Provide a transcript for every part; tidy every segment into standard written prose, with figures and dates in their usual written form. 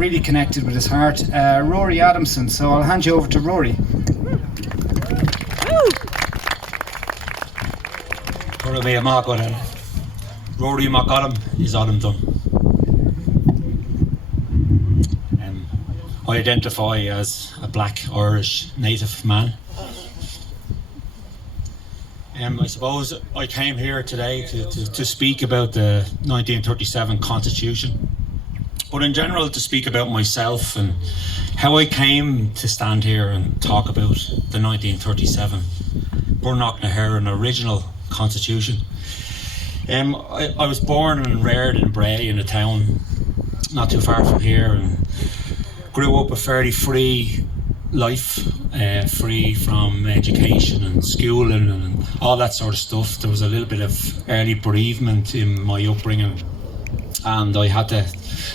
really connected with his heart, Rory Adamson. So I'll hand you over to Rory. Rory McAdam is Adam done. I identify as a black Irish native man. I suppose I came here today to speak about the 1937 Constitution, but in general to speak about myself and how I came to stand here and talk about the 1937 Burnach na HÉireann original Constitution. I was born and reared in Bray, in a town not too far from here, and grew up a fairly free life, free from education and schooling and all that sort of stuff. There was a little bit of early bereavement in my upbringing, and I had to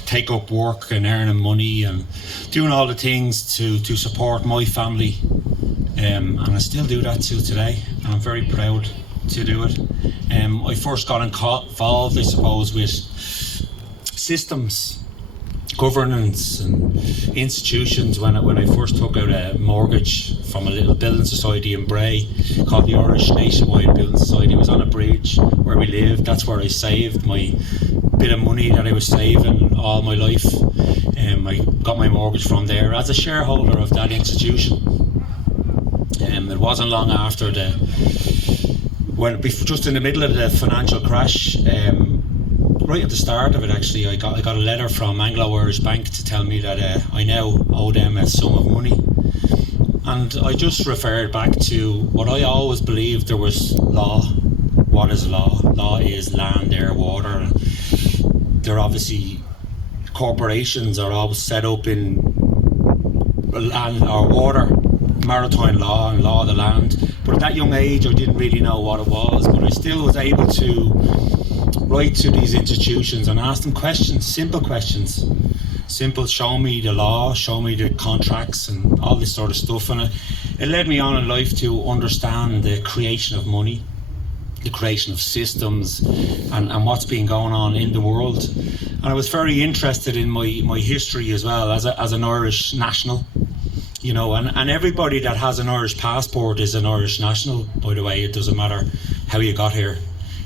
take up work and earning money and doing all the things to support my family, and I still do that till today, and I'm very proud to do it. I first got involved, I suppose, with systems, governance and institutions when I first took out a mortgage from a little building society in Bray called the Irish Nationwide Building Society. It was on a bridge where we lived. That's where I saved my bit of money that I was saving all my life. I got my mortgage from there as a shareholder of that institution. It wasn't long after just in the middle of the financial crash, right at the start of it actually, I got a letter from Anglo-Irish Bank to tell me that I now owe them a sum of money. And I just referred back to what I always believed: there was law. What is law? Law is land, air, water. They're obviously, corporations are always set up in land or water, maritime law and law of the land. But at that young age I didn't really know what it was, but I still was able to write to these institutions and ask them questions, simple questions. Simple, show me the law, show me the contracts and all this sort of stuff. And it led me on in life to understand the creation of money, the creation of systems and what's been going on in the world. And I was very interested in my history as well as an Irish national. You know, and everybody that has an Irish passport is an Irish national, by the way. It doesn't matter how you got here.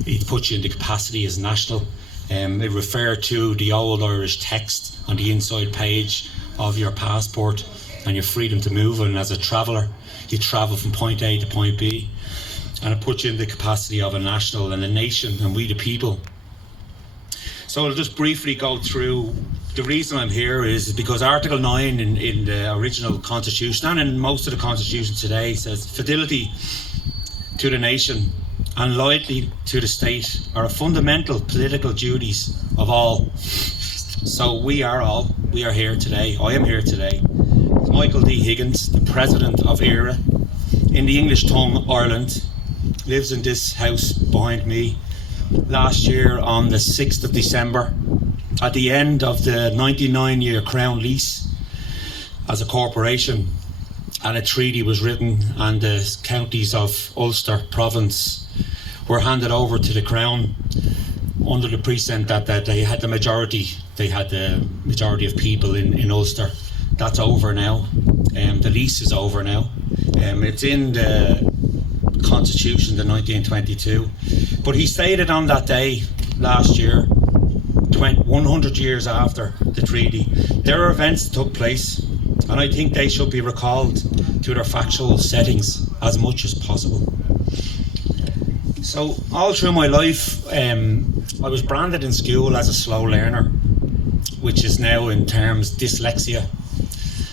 It puts you in the capacity as national. It referred to the old Irish text on the inside page of your passport and your freedom to move. And as a traveller, you travel from point A to point B. And it puts you in the capacity of a national and a nation, and we the people. So I'll just briefly go through. The reason I'm here is because Article 9 in the original Constitution and in most of the Constitution today says fidelity to the nation and loyalty to the state are fundamental political duties of all. So we are here today. I am here today. Michael D. Higgins, the president of éiRe, in the English tongue Ireland, lives in this house behind me. Last year on the 6th of December, at the end of the 99-year Crown lease as a corporation, and a treaty was written, and the counties of Ulster province were handed over to the Crown under the precedent that they had the majority. They had the majority of people in Ulster. That's over now. The lease is over now. It's in the Constitution, the 1922. But he stated on that day last year, 100 years after the treaty, there are events that took place, and I think they should be recalled to their factual settings as much as possible. So all through my life, I was branded in school as a slow learner, which is now in terms dyslexia.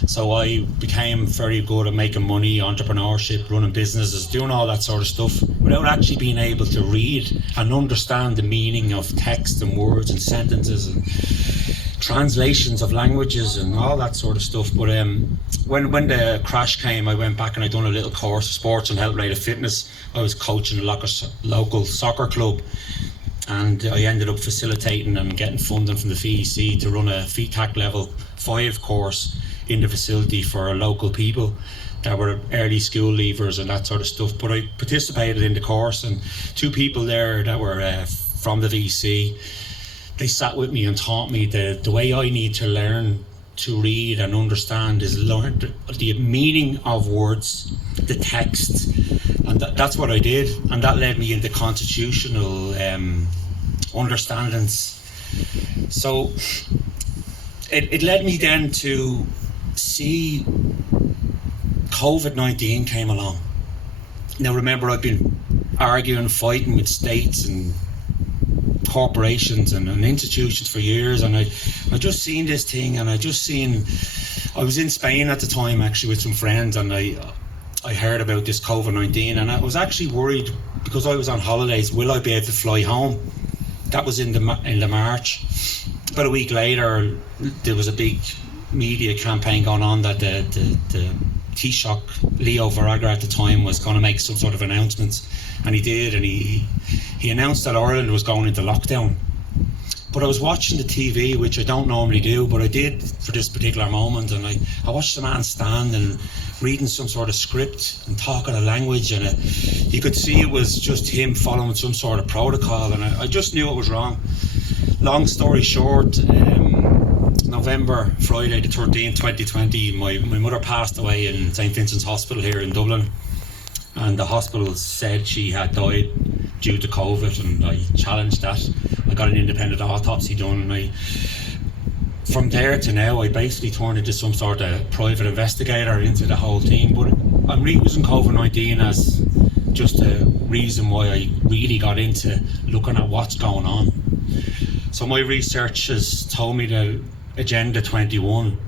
So I became very good at making money, entrepreneurship, running businesses, doing all that sort of stuff without actually being able to read and understand the meaning of text and words and sentences and translations of languages and all that sort of stuff. But when the crash came, I went back and I done a little course of sports and health related fitness. I was coaching a local soccer club, and I ended up facilitating and getting funding from the VEC to run a FETAC level 5 course in the facility for local people that were early school leavers and that sort of stuff. But I participated in the course, and 2 people there that were from the VC, they sat with me and taught me the way I need to learn to read and understand is learn the meaning of words, the text, and that's what I did, and that led me into constitutional understandings. So it led me then to see COVID-19 came along. Now remember, I've been arguing, fighting with states and corporations and institutions for years, and I just seen this thing, and I was in Spain at the time actually with some friends, and I heard about this COVID-19, and I was actually worried because I was on holidays, will I be able to fly home? That was in the March. About a week later, there was a big media campaign going on that the Taoiseach Leo Varadkar at the time was going to make some sort of announcements, and he did, and he announced that Ireland was going into lockdown. But I was watching the TV, which I don't normally do, but I did for this particular moment, and I watched the man stand and reading some sort of script and talking a language, and you could see it was just him following some sort of protocol, and I just knew it was wrong. Long story short, November, Friday the 13th, 2020, my mother passed away in St. Vincent's Hospital here in Dublin, and the hospital said she had died due to COVID, and I challenged that. I got an independent autopsy done, and from there to now I basically turned into some sort of private investigator into the whole thing. But I'm using COVID-19 as just a reason why I really got into looking at what's going on. So my research has told me that Agenda 21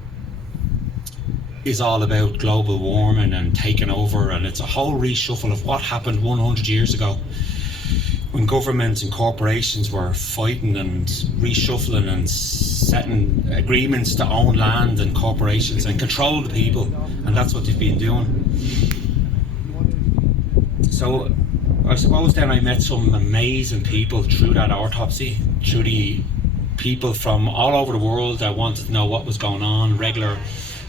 is all about global warming and taking over, and it's a whole reshuffle of what happened 100 years ago when governments and corporations were fighting and reshuffling and setting agreements to own land and corporations and control the people, and that's what they've been doing. So I suppose then I met some amazing people through that autopsy, through the people from all over the world that wanted to know what was going on, regular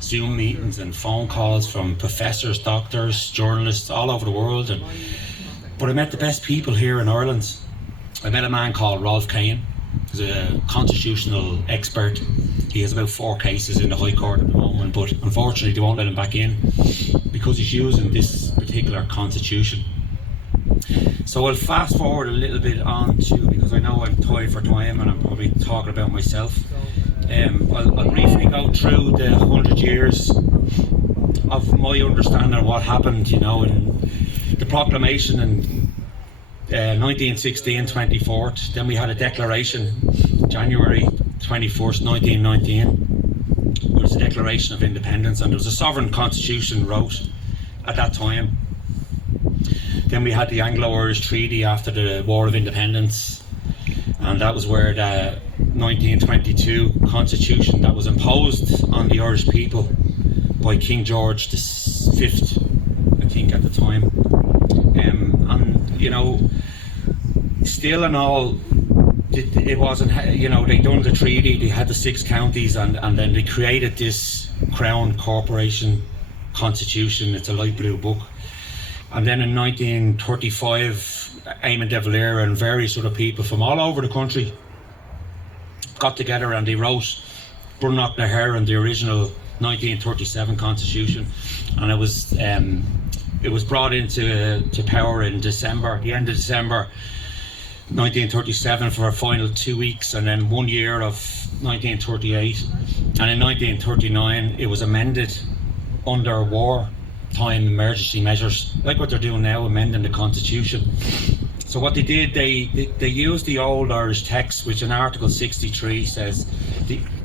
Zoom meetings and phone calls from professors, doctors, journalists all over the world. But I met the best people here in Ireland. I met a man called Rolf Kane. He's a constitutional expert. He has about 4 cases in the High Court at the moment, but unfortunately they won't let him back in because he's using this particular constitution. So I'll fast forward a little bit on to, because I know I'm tied for time and I'm probably talking about myself. I'll briefly go through the 100 years of my understanding of what happened, in the proclamation in 1916, 24th. Then we had a declaration, January 21st, 1919. It was a Declaration of Independence, and there was a sovereign constitution wrote at that time. Then we had the Anglo-Irish Treaty after the War of Independence, and that was where the 1922 constitution that was imposed on the Irish people by King George V, I think at the time. Still and all, it wasn't, they done the treaty, they had the 6 counties, and then they created this Crown Corporation Constitution. It's a light blue book. And then in 1935, Eamon de Valera and various other people from all over the country got together and they wrote Brunnock na HÉireann, the original 1937 constitution, and it was brought into power in December, the end of December 1937, for a final 2 weeks, and then 1 year of 1938, and in 1939 it was amended under wartime emergency measures, like what they're doing now, amending the constitution. So what they did, they used the old Irish text, which in Article 63 says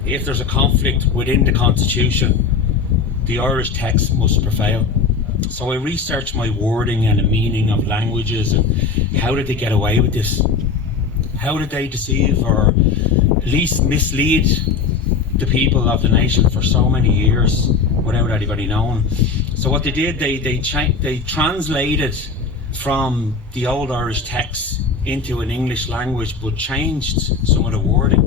if there's a conflict within the constitution, the Irish text must prevail. So I researched my wording and the meaning of languages, and how did they get away with this? How did they deceive or at least mislead the people of the nation for so many years without anybody knowing? So what they did, they translated from the old Irish text into an English language, but changed some of the wording.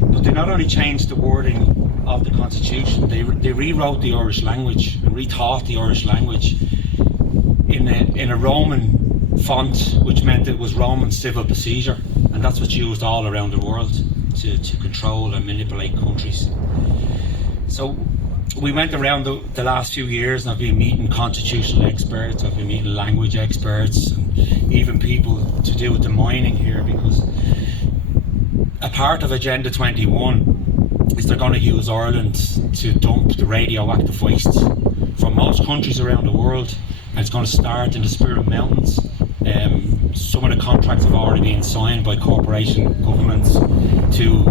But they not only changed the wording of the constitution, they rewrote the Irish language and retaught the Irish language in a Roman font, which meant it was Roman civil procedure, and that's what's used all around the world to control and manipulate countries. So we went around the last few years, and I've been meeting constitutional experts, I've been meeting language experts, and even people to do with the mining here, because a part of Agenda 21 is they're going to use Ireland to dump the radioactive waste from most countries around the world, and it's going to start in the Spirit Mountains. Some of the contracts have already been signed by corporation governments to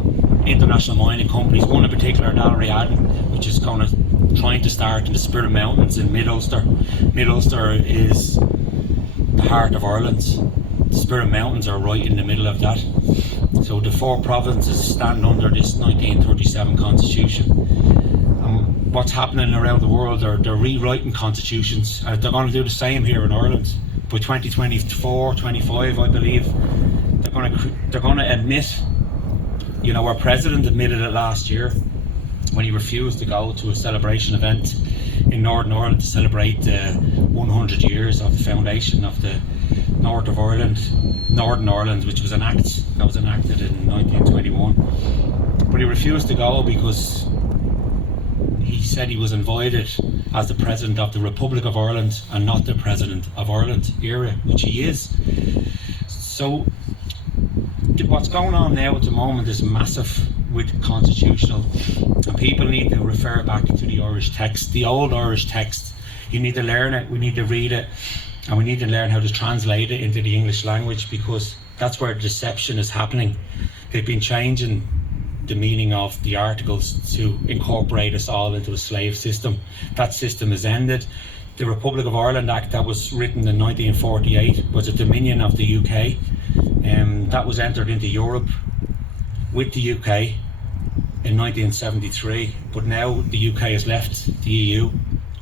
international mining companies, one in particular, Dalriadan, which is trying to start in the Spirit Mountains in Mid-Ulster. Mid-Ulster is the heart of Ireland. The Spirit Mountains are right in the middle of that. So the 4 provinces stand under this 1937 constitution. And what's happening around the world, they're rewriting constitutions, and they're going to do the same here in Ireland. By 2024, 25, I believe, they're going to admit, our president admitted it last year when he refused to go to a celebration event in Northern Ireland to celebrate the 100 years of the foundation of the North of Ireland, Northern Ireland, which was enacted in 1921. But he refused to go because he said he was invited as the President of the Republic of Ireland and not the President of Ireland, éiRe, which he is. So what's going on now at the moment is massive with constitutional, and people need to refer back to the Irish text, the old Irish text. You need to learn it, we need to read it, and we need to learn how to translate it into the English language, because that's where the deception is happening. They've been changing the meaning of the articles to incorporate us all into a slave system. That system is ended. The Republic of Ireland Act that was written in 1948 was a dominion of the UK, and that was entered into Europe with the UK in 1973, but now the UK has left the EU.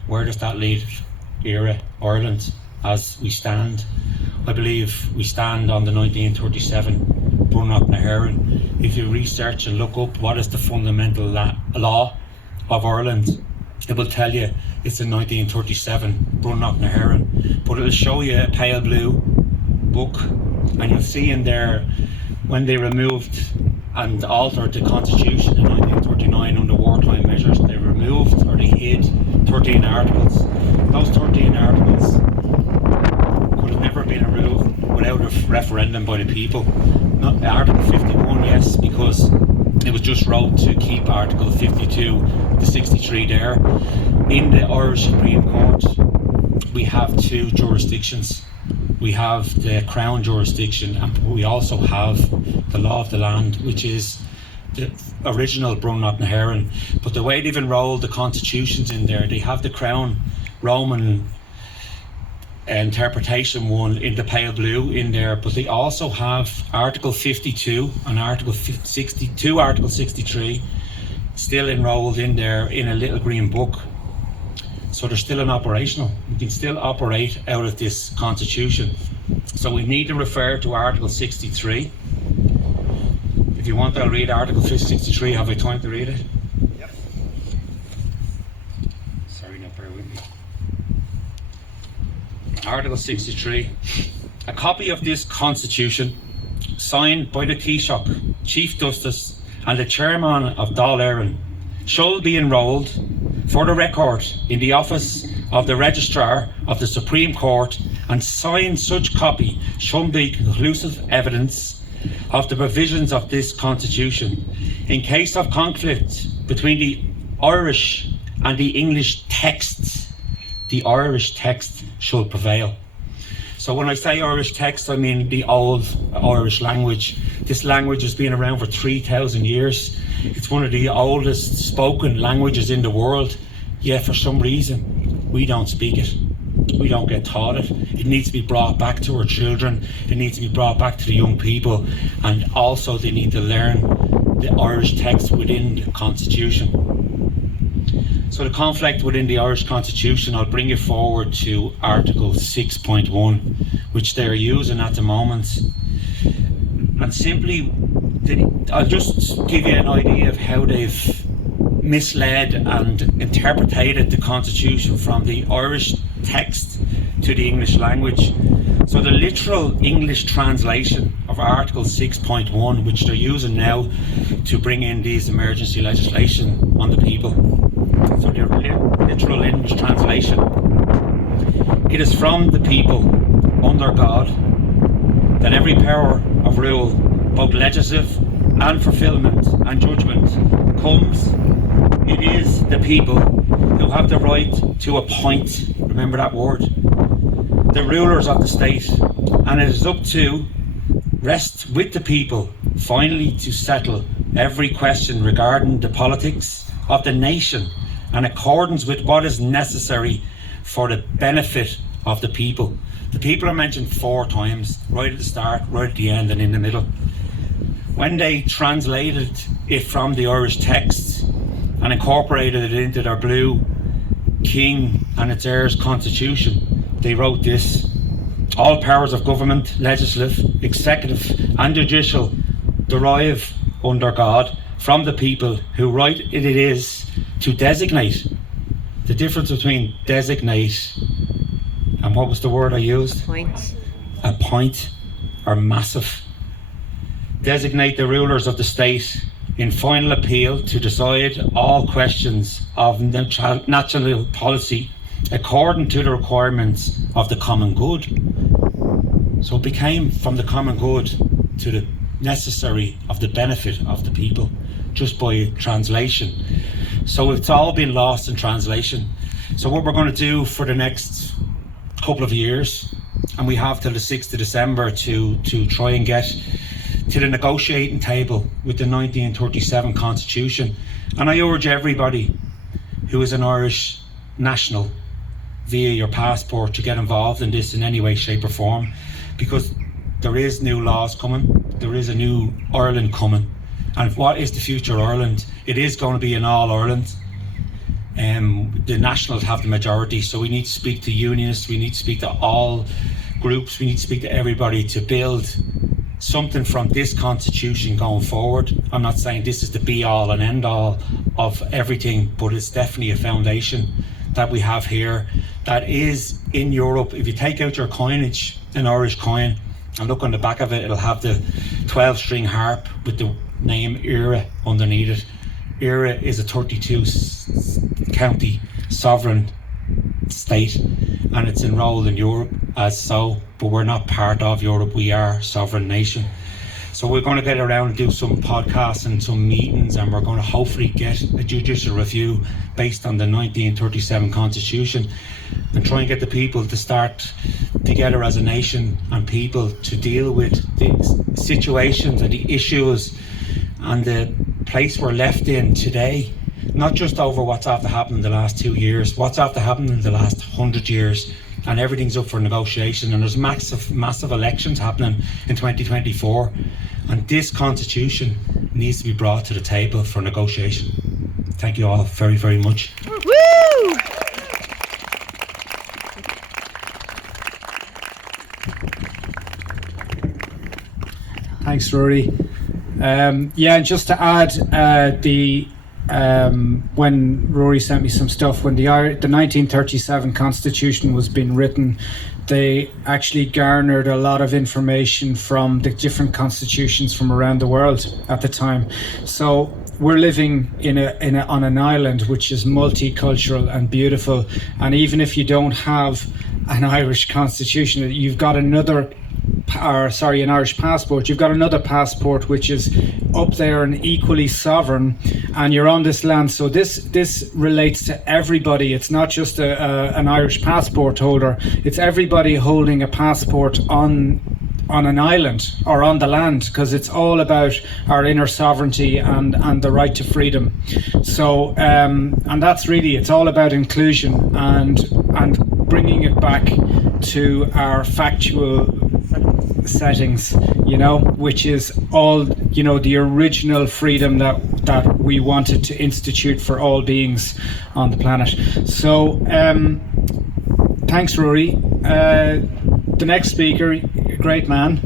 Where does that leave éiRe, Ireland, as we stand? I believe we stand on the 1937 Brunnock na hÉireann. If you research and look up what is the fundamental law of Ireland, it will tell you it's in 1937 Brunnock na hÉireann, but it'll show you a pale blue book, and you'll see in there when they removed and altered the constitution in 1939 under wartime measures, they removed or they hid 13 articles. Those 13 articles could have never been removed without a referendum by the people. Not Article 51, yes, because it was just wrote to keep Article 52 to 63 there. In the Irish Supreme Court, we have 2 jurisdictions. We have the Crown jurisdiction, and we also have the law of the land, which is the original Brunnock na hÉireann. But the way they've enrolled the constitutions in there, they have the Crown Roman interpretation one in the pale blue in there, but they also have Article 52 and Article 62, Article 63 still enrolled in there in a little green book. So they're still operational. We can still operate out of this constitution. So we need to refer to Article 63. If you want, I'll read Article 63. Have I time to read it? Yep. Sorry, no, bear with me. Article 63. A copy of this constitution, signed by the Taoiseach, Chief Justice and the Chairman of Dáil Éireann, shall be enrolled for the record in the office of the Registrar of the Supreme Court, and signed such copy shall be conclusive evidence of the provisions of this constitution. In case of conflict between the Irish and the English texts, the Irish text shall prevail. So when I say Irish text, I mean the old Irish language. This language has been around for 3,000 years. It's one of the oldest spoken languages in the world, yet for some reason we don't speak it. We don't get taught it. It needs to be brought back to our children. It needs to be brought back to the young people, and also they need to learn the Irish text within the Constitution. So the conflict within the Irish Constitution, I'll bring you forward to Article 6.1, which they're using at the moment. And simply, I'll just give you an idea of how they've misled and interpreted the Constitution from the Irish text to the English language. So the literal English translation of Article 6.1, which they're using now to bring in these emergency legislation on the people, It is from the people, under God, that every power of rule, both legislative and fulfilment and judgment, comes. It is the people who have the right to appoint, remember that word, the rulers of the state, and it is up to rest with the people finally to settle every question regarding the politics of the nation in accordance with what is necessary for the benefit of the people. The people are mentioned 4 times, right at the start, right at the end, and in the middle. When they translated it from the Irish text and incorporated it into their blue king and its heirs constitution, they wrote this: all powers of government, legislative, executive and judicial derive under God from the people, who right it is to designate. The difference between designate and what was the word I used? Appoint are massive. Designate the rulers of the state in final appeal to decide all questions of national policy according to the requirements of the common good. So it became from the common good to the necessary of the benefit of the people, just by translation. So it's all been lost in translation. So what we're going to do for the next couple of years, and we have till the 6th of December to try and get to the negotiating table with the 1937 Constitution. And I urge everybody who is an Irish national via your passport to get involved in this in any way, shape or form, because there is new laws coming, there is a new Ireland coming. And what is the future Ireland? It is going to be an all Ireland. The Nationals have the majority, so we need to speak to unionists, we need to speak to all groups, we need to speak to everybody to build something from this constitution going forward. I'm not saying this is the be all and end all of everything, but it's definitely a foundation that we have here that is in Europe. If you take out your coinage, an Irish coin, and look on the back of it, it'll have the 12-string harp with the name éiRe underneath it. éiRe is a 32 county sovereign state, and it's enrolled in Europe as so, but we're not part of Europe, we are a sovereign nation. So we're going to get around and do some podcasts and some meetings, and we're going to hopefully get a judicial review based on the 1937 Constitution and try and get the people to start together as a nation and people to deal with the situations and the issues and the place we're left in today. Not just over what's after happened in the last 2 years, what's after happened in the last 100 years, and everything's up for negotiation, and there's massive elections happening in 2024, and this constitution needs to be brought to the table for negotiation. Thank you all very, very much. Woo! Thanks, Rory. Just to add, when Rory sent me some stuff, when the 1937 Constitution was being written, they actually garnered a lot of information from the different constitutions from around the world at the time. So we're living on an island which is multicultural and beautiful, and even if you don't have an Irish constitution, you've got an Irish passport, you've got another passport which is up there and equally sovereign, and you're on this land. So this relates to everybody. It's not just an Irish passport holder, it's everybody holding a passport on an island or on the land, because it's all about our inner sovereignty and the right to freedom. So and that's really, it's all about inclusion and bringing it back to our factual settings, which is all, the original freedom that we wanted to institute for all beings on the planet. So thanks, Rory. The next speaker, a great man,